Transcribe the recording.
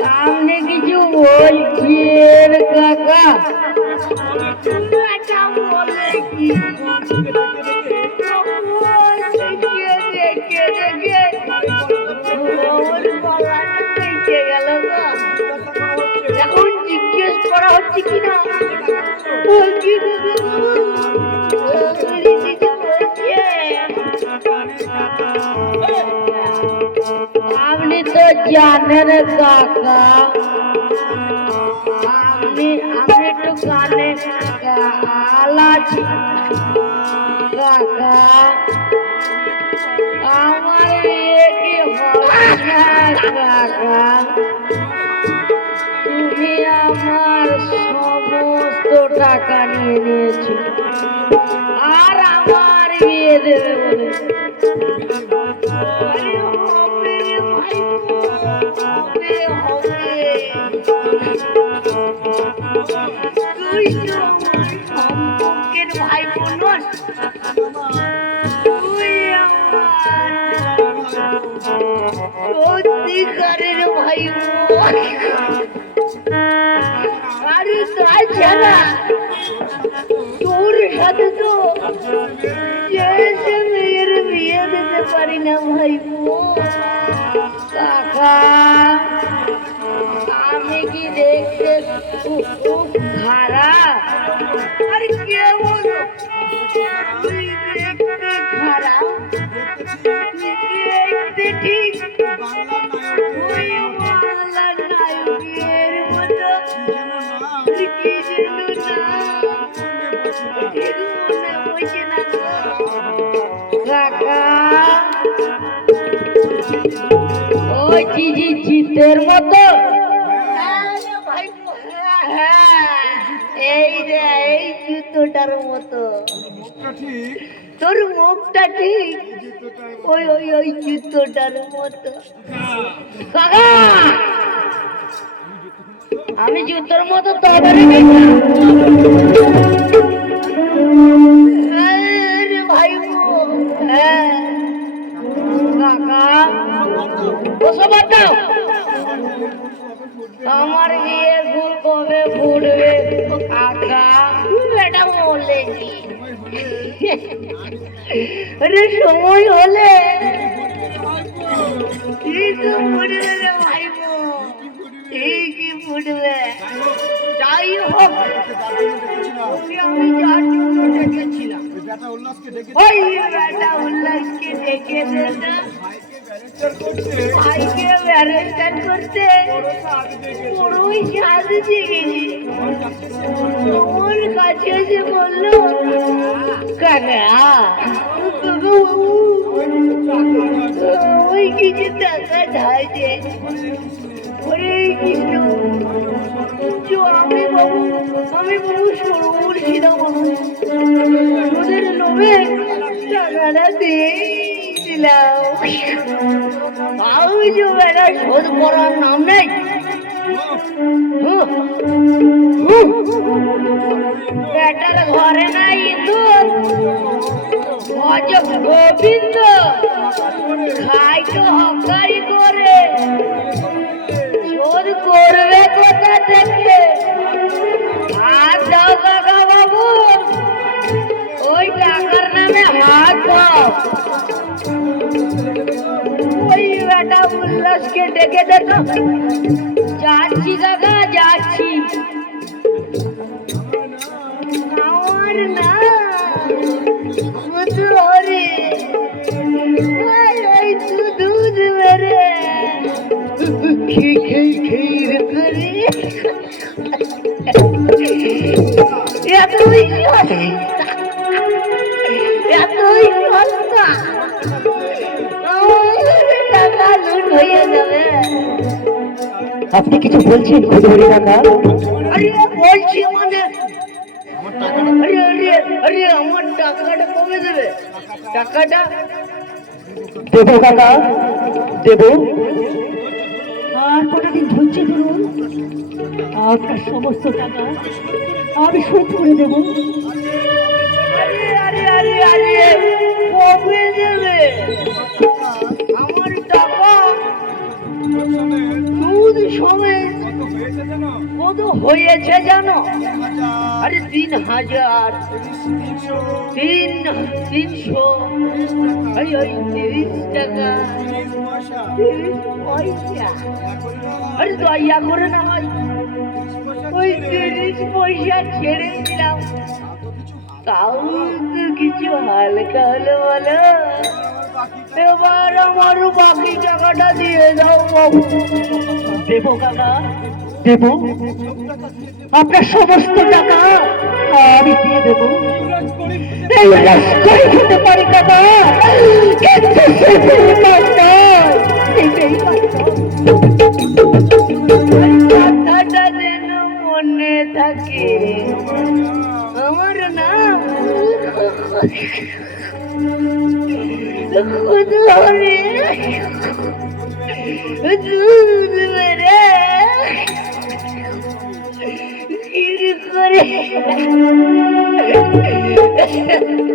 সামনে কিছু বলছেন কাকা বেটা বলে কি? করা হচ্ছে কিনা বলছি আপনি তো জানেন কাকা, আপনি আমি একটু কানে আলাছি কাকা, আমার বিয়ে কি হবে কাকা? আমার সমস্ত টাকা নিয়ে নিয়েছো। আর আমার বিয়ে দেবে বলে। হবে তাছাড়া তোর সাথে তো মেয়ের দিতে পারি না ভাইপো কাকা আমি কি দেখতে ওই চিজি চিতের মতো এই রে এই জুতোটার মতো। তোর মুখটা ঠিক ওই ওই ওই জুতোটার মতো আমি জুতোর মতো তবে আমার বিয়ে ফুল কবে ফুটবে কাকা বেটা বলেছি আরে সময় হলে। ঠিকই ফুটবে রে ভাইপো? ঠিকই ফুটবে যাই হোক। আমি যার জন্য ডেকেছিলাম ওই বেটা উল্লাসকে ডেকে দে না? ভাইকে ব্যারেস্টার করতে। বড়ই সাজ জেগেছি ওর কাছে এসে বলল, কাকা, ওই কিছু টাকা ওরে কৃষ্ণ আমি বাবু আমি বাবু সরুর ছিলাম। ওদের লোভে টাকাটা দিয়ে দিলাম। আমি যে শোধ করার নাম নেই। ঘরে নাই ইঁদুর। ভজ গোবিন্দ। খাই তো হকারি করে। শোধ করবে কোথা থেকে? হাত দাও কাকা বাবু। ওই টাকার নামে হাত দাও। উল্লাসকে ডেকে দে তো যাচ্ছি কাকা যাচ্ছি। আমার না খির করে এতই আপনি কিছু বলছেন খুদুরি কাকা আরে বলছি মানে আরে আরে আরে আমার টাকাটা কবে দেবে? টাকাটা? দেবো কাকা দেবো। আর কটা দিন ধৈর্য ধরুন? আপনার সমস্ত টাকা আমি শোধ করে দেবো। আরে আরে আরে আরে হয়েছে জানো? আরে তিন হাজার, তিন, তিনশো, ওই ওই তিরিশ টাকা আরে দয়া করে না ভাই ওই তিরিশ পয়সা ছেড়ে দিলাম। তাও তো কিছু হালকা হলো বলো। এবার আমার বাকি টাকাটা দিয়ে দাও দেবো কাকা। দেবো। আপনার সমস্ত টাকা আমি দিয়ে দেবো। পারি থাকে আমার নাম Ha ha ha ha!